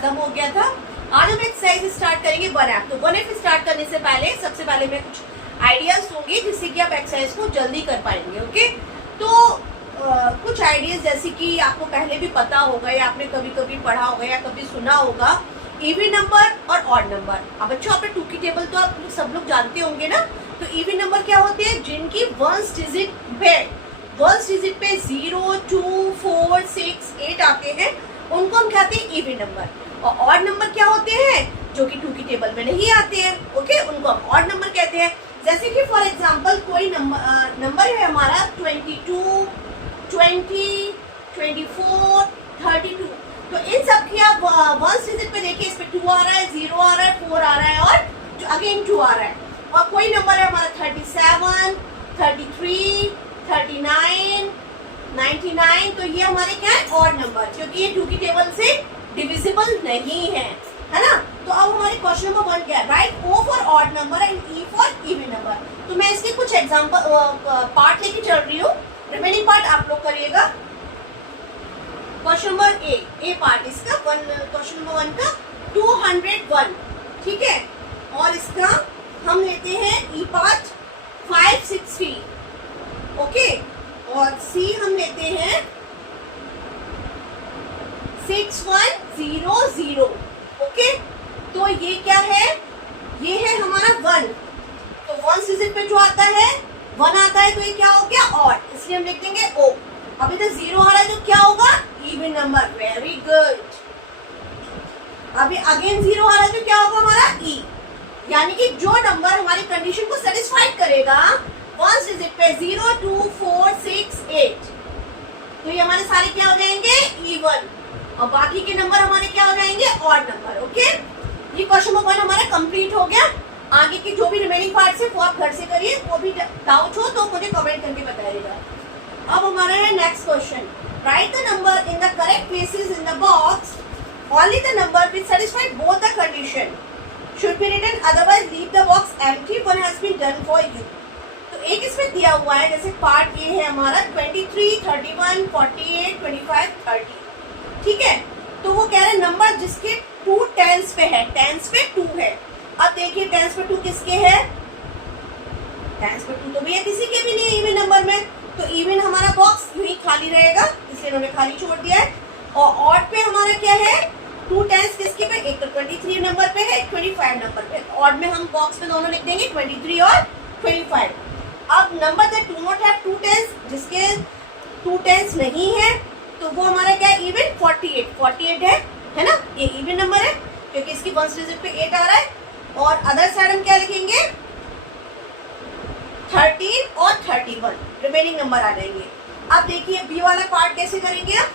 खत्म हो गया था। आज हम एक्सरसाइज स्टार्ट करेंगे 1F। तो 1F स्टार्ट करने से पहले सबसे पहले मैं कुछ आइडियाज दूंगी जिससे कि आप एक्सरसाइज को जल्दी कर पाएंगे। ओके, तो कुछ आइडियाज जैसे कि आपको पहले भी पता होगा या आपने कभी कभी पढ़ा होगा या कभी सुना होगा, इवन नंबर और ऑड नंबर। अब बच्चों आपने 2 की टेबल तो आप सब लोग जानते होंगे ना। तो इवन नंबर क्या होते हैं? जिनकी वंस डिजिट पे 0, 2, 4, 6, 8 आते हैं, उनको हम कहते हैं इवन नंबर। और ऑड नंबर क्या होते हैं? जो कि 2 की टेबल में नहीं आते हैं। ओके, उनको हम ऑड नंबर कहते हैं। जैसे कि फॉर एग्जांपल कोई नंबर है हमारा 22, 20, 24, 32। तो इन सब की आप वंस डिजिट पे देखिए, इस पे 2 आ रहा है, 0 आ रहा है, 4 आ रहा है और अगेन 2 आ रहा है। और कोई नंबर है हमारा 37, 33, 39, 99। तो ये हमारे क्या है? ऑड नंबर, क्योंकि ये 2 की टेबल से डिविजिबल नहीं है ना। तो अब हमारे क्वेश्चन नंबर 1 क्या है? Right O for odd number and E for even number. तो मैं इसके कुछ एग्जांपल पार्ट लेके चल रही हूँ, रिमेनिंग पार्ट आप लोग करिएगा। क्वेश्चन नंबर ए पार्ट इसका क्वेश्चन नंबर 1 का 201, ठीक है। और इसका हम लेते हैं ई पार्ट 560, ओके। और सी हम लेते हैं 6100, ओके। तो ये क्या है? ये है हमारा 1। तो 1 डिजिट पे जो आता है 1 आता है, तो ये क्या हो गया? ऑड, इसलिए हम लिख देंगे O। अभी तो 0 आ रहा है तो क्या होगा? Even number. Very good. अभी अगेन 0 आ रहा है तो क्या होगा हमारा? E। यानी कि जो नंबर हमारी कंडीशन को सेटिस्फाइड करेगा 1 डिजिट पे 0, 2, 4, 6, 8, तो ये हमारे सारे क्या हो जाएंगे? इवन। और बाकी के नंबर हमारे क्या हो जाएंगे? Odd number. ओके, ये क्वेश्चन नंबर 1 हमारा कंप्लीट हो गया। आगे की जो भी रिमेनिंग पार्ट है वो आप घर से करिए। वो भी डाउट हो तो मुझे कमेंट करके बताइएगा। अब हमारा है next question. Right the number in the correct places in the box, only the number which satisfied both the condition should be written, otherwise leave the box empty, one has been done for you। तो एक इसमें दिया हुआ है, जैसे part ये है हमारा 23, 31, 48, 25, 30, ठीक है। तो वो कह रहे हैं नंबर जिसके 2 टेंस पे है, टेंस पे 2 है। अब देखिए टेंस पे 2 किसके है? टेंस पे 2 तो भैया किसी के भी नहीं है इवन नंबर में। तो इवन हमारा बॉक्स यूं ही खाली रहेगा, इसलिए इन्होंने खाली छोड़ दिया है। और ऑड पे हमारा क्या है? 2 टेंस किसके पे? एक तो 23 नंबर पे है, 25 नंबर पे। ऑड में हम बॉक्स में दोनों लिख देंगे 23 और 25। अब number that do not have 2 tens, जिसके 2 टेंस नहीं है, तो वो हमारा क्या है? इवन 48 है ना। ये इवन नंबर है क्योंकि इसकी वंस डिजिट पे 8 आ रहा है। और अदर साइड हम क्या लिखेंगे? 13 और 31 रिमेनिंग नंबर आ जाएंगे। अब देखिए बी वाला पार्ट कैसे करेंगे आप?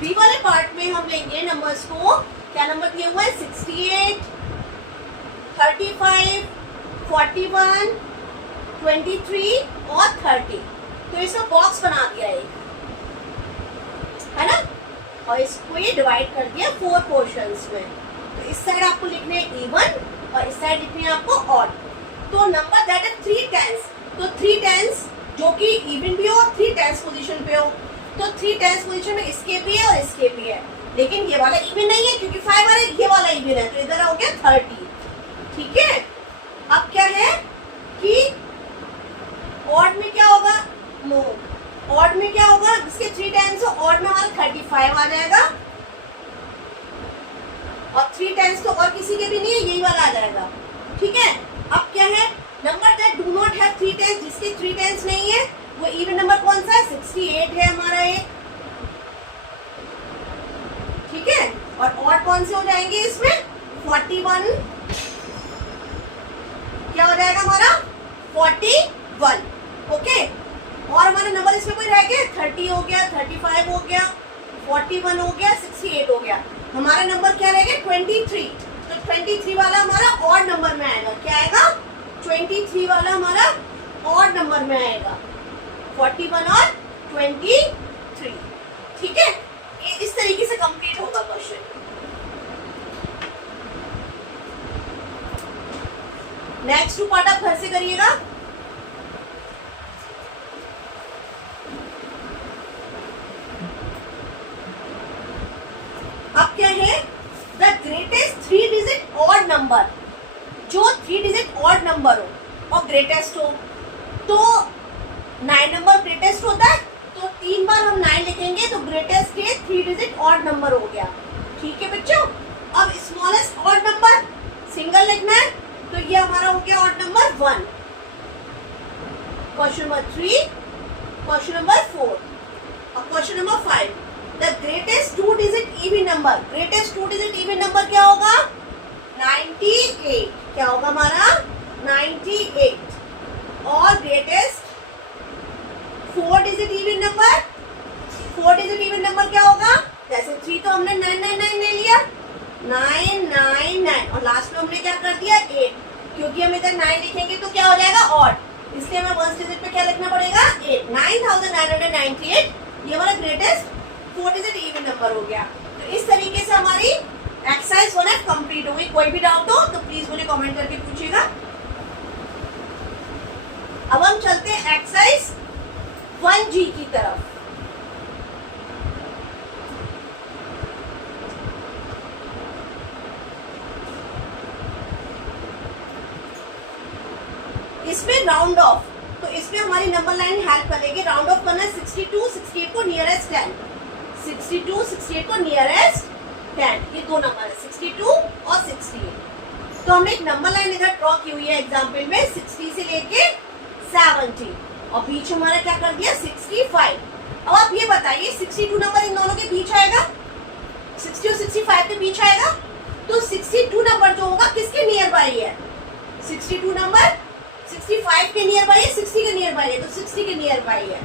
बी वाले पार्ट में हम लेंगे नंबर्स को, क्या नंबर दिए हुए हैं? 68, 35, 41, 23 और 30। तो इसका बॉक्स बना दिया है ना। और इसको ये डिवाइड कर दिया 4 पोर्शंस में। तो इस साइड आपको लिखने हैं इवन और इस साइड लिखने हैं आपको ऑड। तो नंबर दैट है 3 टेंस, तो 3 टेंस जो कि इवन भी हो, 3 टेंस पोजीशन पे हो। तो 3 टेंस पोजीशन में इसके भी है और इसके भी है, लेकिन ये वाला इवन नहीं है क्योंकि 5 वाला ये वाला इवन है। तो इधर हो गया 30, ठीक है। अब क्या है कि ऑड में क्या होगा? ऑड में क्या होगा? जिसके 3 टेंस हो, ऑड में हमारा 35 आ जाएगा। और 3 टेंस तो और किसी के भी नहीं है, यही वाला आ जाएगा, ठीक है। अब क्या है? Number that do not have 3 tens, जिसके 3 टेंस नहीं है, वो इवन नंबर कौन सा है? 68 है हमारा एक, ठीक है। और ऑड कौन से हो जाएंगे इसमें? 41, क्या हो जाएगा हमारा? 41, ओके। और हमारे नंबर इसमें कोई रह गया? 30 हो गया, 35 हो गया, 41 हो गया, 68 हो गया। हमारा नंबर क्या रह गया? 23। तो 23 वाला हमारा ऑड नंबर में आएगा। क्या आएगा? 23 वाला हमारा ऑड नंबर में आएगा, 41 और 23, ठीक है। इस तरीके से कंप्लीट होगा क्वेश्चन। नेक्स्ट 2 पार्ट आप घर से करिएगा। अब क्या है, the greatest 3 digit odd number, जो 3 डिजिट ऑड नंबर हो और ग्रेटेस्ट हो, तो 9 नंबर ग्रेटेस्ट होता है, तो 3 बार हम 9 लिखेंगे तो ग्रेटेस्ट के 3 डिजिट ऑड नंबर हो गया। ठीक है बच्चों, अब स्मॉलेस्ट ऑड नंबर सिंगल लिखना है, तो ये हमारा हो गया odd number 1। Question number 3, question number 4 और question number 5, the greatest 2 digit even number, greatest 2 digit even number क्या होगा, 98। क्या होगा हमारा 98। और greatest 4 digit even number, 4 digit even number क्या होगा, जैसे 3 तो हमने 999 ले लिया, 999 और लास्ट में हमने क्या कर दिया 8, क्योंकि हम इधर 9 लिखेंगे तो क्या हो जाएगा ऑड, इसलिए हमें 1 डिजिट पे क्या लिखना पड़ेगा 8। 9998 ये हमारा ग्रेटेस्ट 4 डिजिट इवन नंबर हो गया। तो इस तरीके से हमारी एक्सरसाइज 1F कंप्लीट हो गई। कोई भी डाउट हो तो प्लीज मुझे कमेंट करके पूछिएगा। अब हम चलते हैं एक्सरसाइज 1G की तरफ। इसमें राउंड ऑफ, तो इसमें हमारी नंबर लाइन हेल्प करेगी। राउंड ऑफ करना है 62 68 को नियरेस्ट 10, 62 68 को नियरेस्ट 10, ये दो नंबर है 62 और 68। तो हमने एक नंबर लाइन इधर ड्रॉ की हुई है एग्जाम्पल में 60 से लेके 70 और बीच हमारा क्या कर दिया 65। अब आप ये बताइए 62 नंबर इन दोनों के बीच आएगा, 60 और 65 के बीच आएगा, तो 62 नंबर जो होगा किसके नियर बाई है, 62 नंबर 65 के नियर बाई है, 60 के नियर बाई है, तो 60 के नियर बाई है,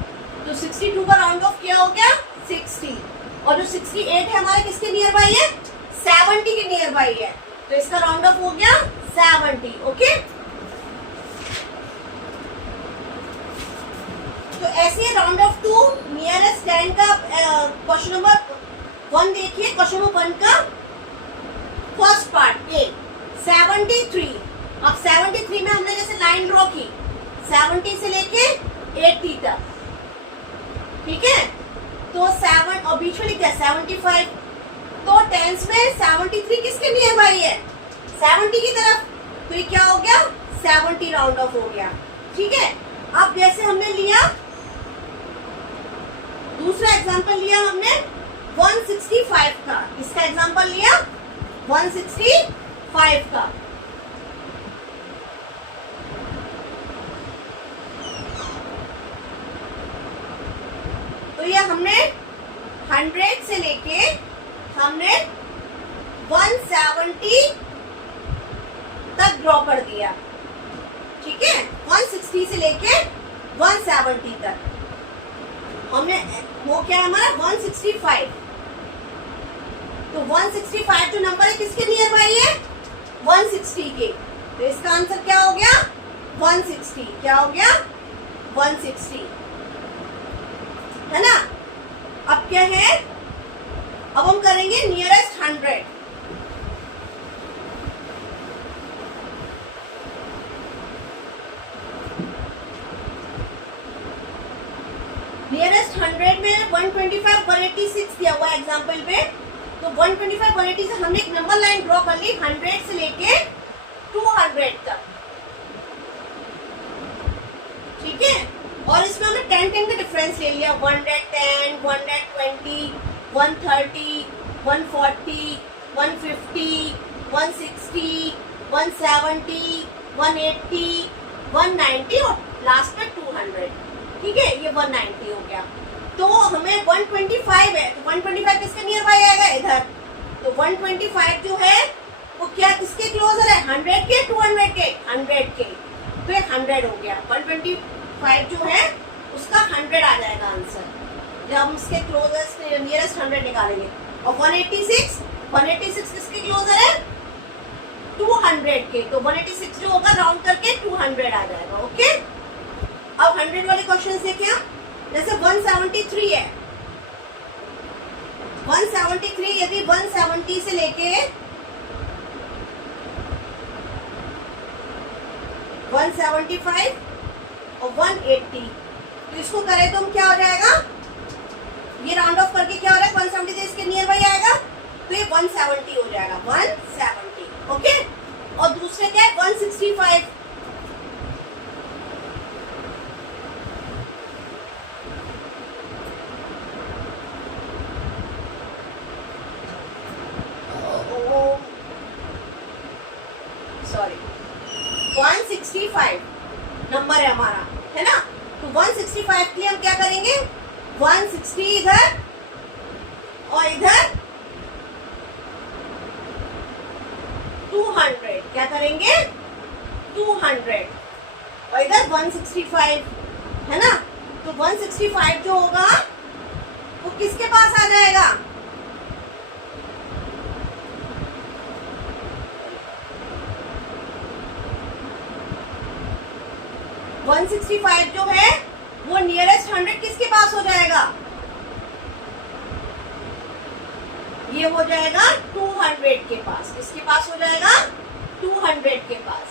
तो 62 का राउंड ऑफ क्या हो गया 60। और जो 68 है हमारे किसके नियर बाई है 70 के नियर बाई है, तो इसका राउंड ऑफ हो गया 70। ओके, तो ऐसे राउंड ऑफ टू नियरेस्ट 10 का क्वेश्चन नंबर 1 देखिए। क्वेश्चन नंबर 1 का फर्स्ट पार्ट ए 73। अब 73 में हमने जैसे लाइन ड्रॉ की 70 से लेके 80 तक, ठीक है, तो 7 और बीच में लिखा 75, तो टेंस में 73 किसके नियर बाई है 70 की तरफ, तो ये क्या हो गया 70 राउंड ऑफ हो गया। ठीक है, अब जैसे हमने लिया दूसरा एग्जांपल लिया हमने 165 का, इसका एग्जांपल लिया 165 का, तो ये हमने 100 से लेके हमने 170 तक ड्रॉ कर दिया। ठीक है, 160 से लेके 170 तक हमने, वो क्या है हमारा 165, तो 165 जो नंबर है किसके नियर बाई है 160 के, तो इसका आंसर क्या हो गया 160। क्या हो गया 160, है ना। अब क्या है, अब हम करेंगे नियरेस्ट 100। नियरेस्ट 100 में 125 186 दिया हुआ एग्जाम्पल पे, तो 125 180 से हमने एक नंबर लाइन ड्रॉ कर ली 100 से लेके 200 तक। ठीक है, और इसमें हमने 10 का डिफरेंस ले लिया, 110 120 130 140 150 160 170 180 190 और लास्ट में 200। ठीक है, ये 190 हो गया, तो हमें 125 है, तो 125 किसके नियर बाई आएगा इधर, तो 125 जो है वो क्या किसके क्लोजर है 100 के 200 के 100 के, तो ये 100 हो गया। 125 जो है उसका 100 आ जाएगा आंसर जब हम उसके क्लोजेस्ट नियरेस्ट 100 निकालेंगे। और 186 किसके क्लोजर है 200 के, तो 186 जो होगा राउंड करके 200 आ जाएगा। ओके, अब 100 वाले क्वेश्चन देखिए, जैसे 173 है, 173 यदि 170 से लेके 175 और 180, तो इसको करें तो हम क्या हो जाएगा, ये राउंड ऑफ करके क्या हो रहा है 170 से इसके नियर बाई आएगा, तो ये 170 हो जाएगा, 170। ओके, और दूसरे क्या है 165, सॉरी 165 नंबर है हमारा, है ना। तो 165 के लिए हम क्या करेंगे, 160 इधर और इधर 200, क्या करेंगे 200 और इधर 165, है ना। तो 165 जो होगा वो किसके पास आ जाएगा, 165 जो है वो नियरेस्ट 100 किसके पास हो जाएगा, ये हो जाएगा 200 के पास, किसके पास हो जाएगा 200 के पास।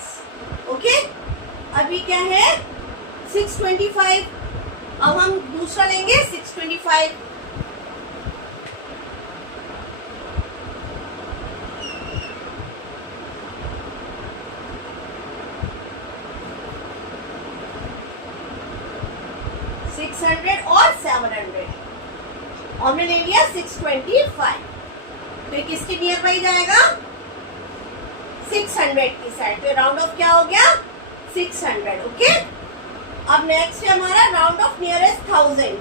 ओके, अभी क्या है 625, अब हम दूसरा लेंगे 625, और 700 हमने ले लिया 625, तो ये किसके नियर बाई जाएगा 600 की साइड, तो राउंड ऑफ क्या हो गया 600। ओके, अब नेक्स्ट है हमारा राउंड ऑफ नियरेस्ट 1000,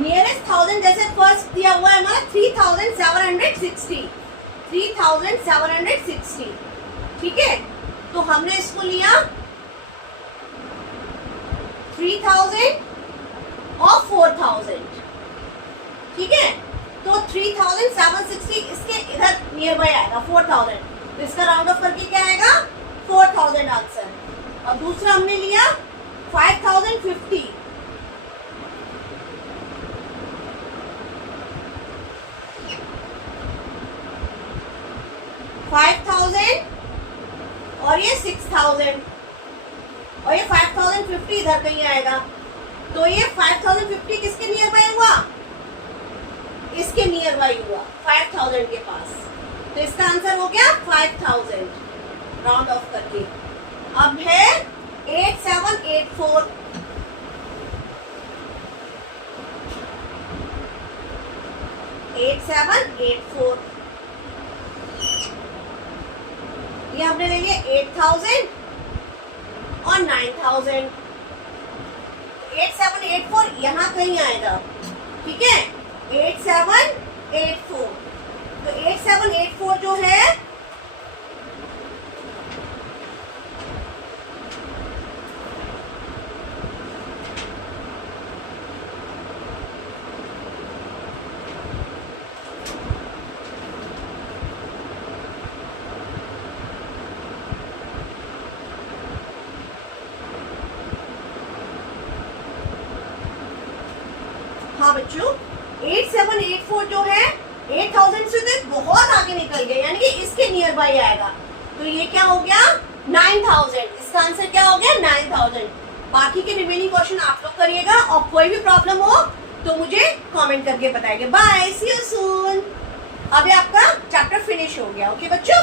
नियरेस्ट 1000 जैसे फर्स्ट दिया हुआ है हमारा 3760, 3760, ठीक है। तो हमने इसको लिया 3000 और 4000, ठीक है। तो 3760 इसके इधर नियर बाई आएगा 4000, तो इसका राउंड ऑफ करके क्या आएगा 4000 आंसर। और दूसरा हमने लिया 5050, और ये 6000 और ये 5050 इधर कहीं आएगा, तो ये 5050 किसके नियर बाई हुआ, इसके नियर बाई हुआ 5000 के पास, तो इसका आंसर हो गया 5000 राउंड ऑफ करके। अब है 8784, ये हमने ले लिया 8000 और 9000, 8784 यहाँ कहीं आएगा, ठीक है 8784, तो 8784 जो है हाँ बच्चों 8784 जो है 8000 से तो बहुत आगे निकल गया, यानी कि इसके नियर बाई आएगा, तो ये क्या हो गया 9000, इसका आंसर क्या हो गया 9000। बाकी के रिमेनिंग क्वेश्चन आप लोग करिएगा, और कोई भी प्रॉब्लम हो तो मुझे कमेंट करके बताइएगा। Bye, see you soon. अभी आपका चैप्टर फिनिश हो गया। ओके बच्चों।